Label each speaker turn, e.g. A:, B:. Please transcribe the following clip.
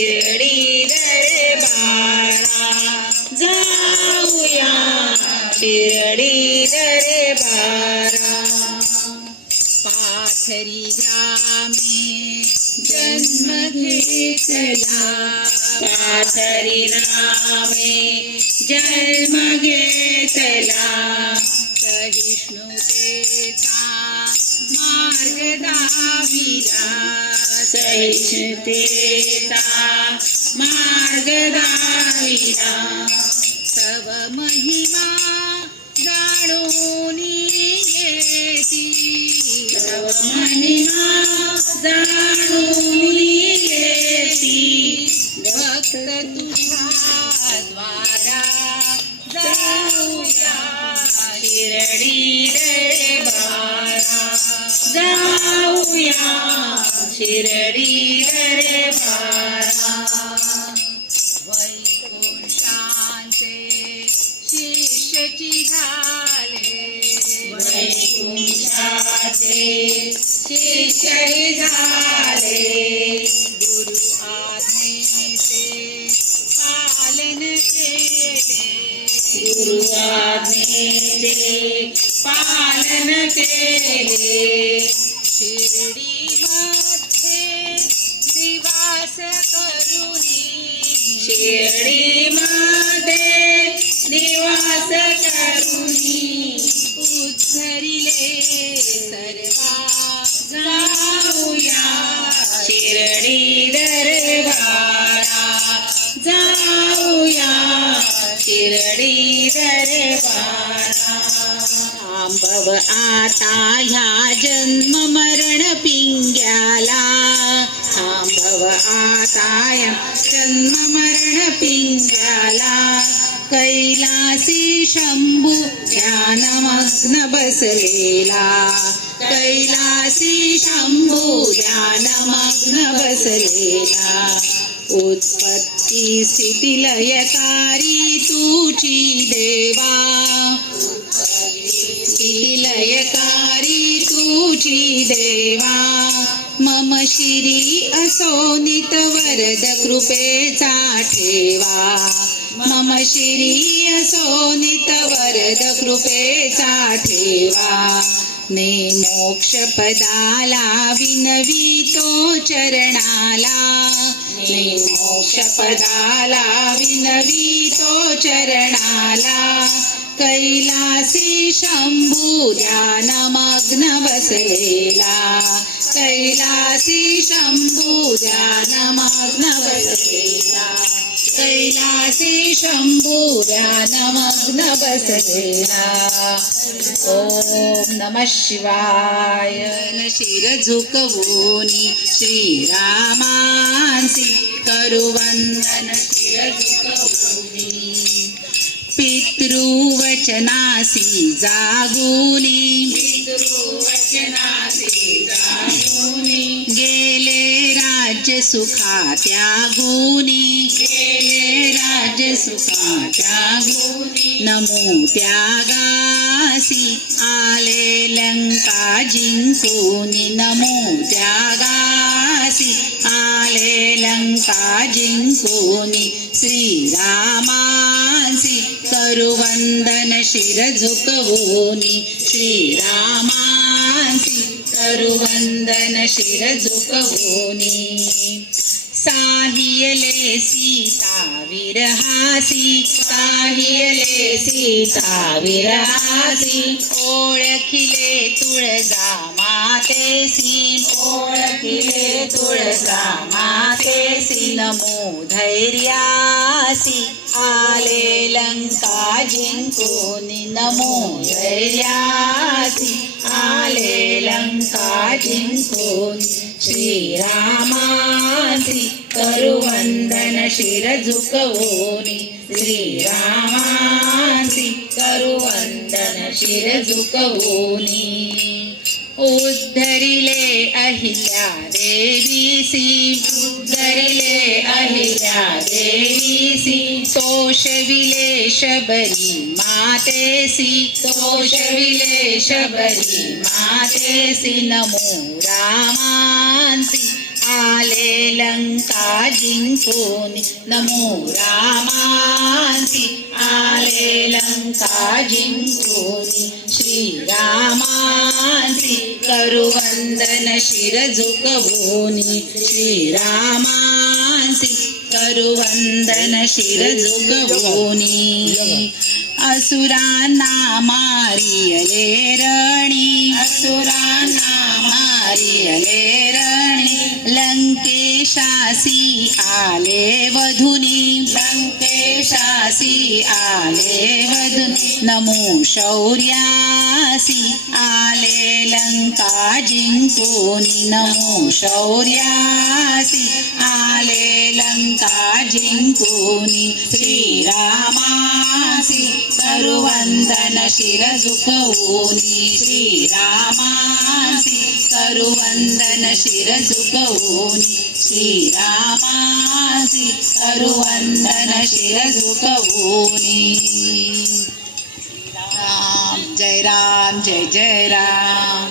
A: शिर्डीधर बाळा जाऊया शिर्डीधर बाळा पाथरी ग्रामे जन्म घेतला पाथरी नामे जन्म घेतला सहिष्णुतेचा मार्ग दाविला सहिष्णुतेचा मार्ग दाविला तव महिमा जाणून शिरडी रे बारा. वैकुंठांचे शिष्यची झाले. वैकुंठाचे शिष्य झाले. गुरु आज्ञेचे पालन केले. गुरु आज्ञेचे पालन केले. शिर्डी शिर्डी मध्ये पिंगाला कैलासी शंभू ध्यानमग्न बसलेला. कैलासी शंभू ध्यानमग्न बसलेला. उत्पत्ती स्थिती लयकारी तुची देवा. लयकारी तुची देवा. मम शिरी वरद कृपेचा ठेवा. मम शिरी सोनित वरद कृपेचा ठेवा. ने मोक्ष पदाला विनवितो चरणाला. ने मोक्ष पदाला विनवितो चरणाला. कैलासी शंभू ध्यानमग्न बसलेला. कैलासी शंभू ध्यानमग्न बसलेला कैलासी शंभू ध्यानमग्न बसलेला ओम नम शिवाय। न शिर झुकवूनी श्रीरामांसि करुवंदन शिर झुकवूनी पितृवचनासि जागुनी पितृवचनासी जागुनी। गेले राज्य सुखा त्यागुनी. गेले राज्य सुखा त्यागुनी. नमो त्यागासी आले लंका जिंकोनी. नमो त्यागासी आले लंका जिंकूनी. श्रीरामासी शिर झुकवूनी श्रीरामासी करुवंदन शिर झुकवोनी. साहियले सीता विरहासी साहियले सीता विरहासी ओळखिले तुळजा मातेसी ओळखिले तुळसा. मातेसी नमो धैर्यासी आले लंका जिंकूनी नमो धैर्यासी आले लंका जिंकून श्रीरामासी. करुवंदन शिर झुकवोनी श्रीरामासी. करुवंदन शिर झुकवोनी उद्धरिले अहिल्या देवीसी उद्धरिले अहिल्या देवीसी तोषविले शबरी मातेसी तोषविले शबरी मातेसी नमो रामांसी. आले लंका जिंकून. नमो रामांसी. आले लंका जिंकून. श्रीरामांसी. करुवंदन शिर झुकवोनी श्रीरामांसी करुवंदन शिर झुकवोनी असुरांना मारियले रणी. असुरांना मारियले रणी. लंकेशासी आले वधुनी। लंकेशासी आले वधुनी। नमो शौर्यासी आले लंका जिंकोनी। नमो शौर्यासी आले लंका जिंकोनी। श्रीरामासी करुवंदन शिर झुकवूनी श्रीरामासी। करुवंदन शिर झुकवूनी श्रीरामासी। करुवंदन शिर झुकवूनी राम जय राम जय जय राम।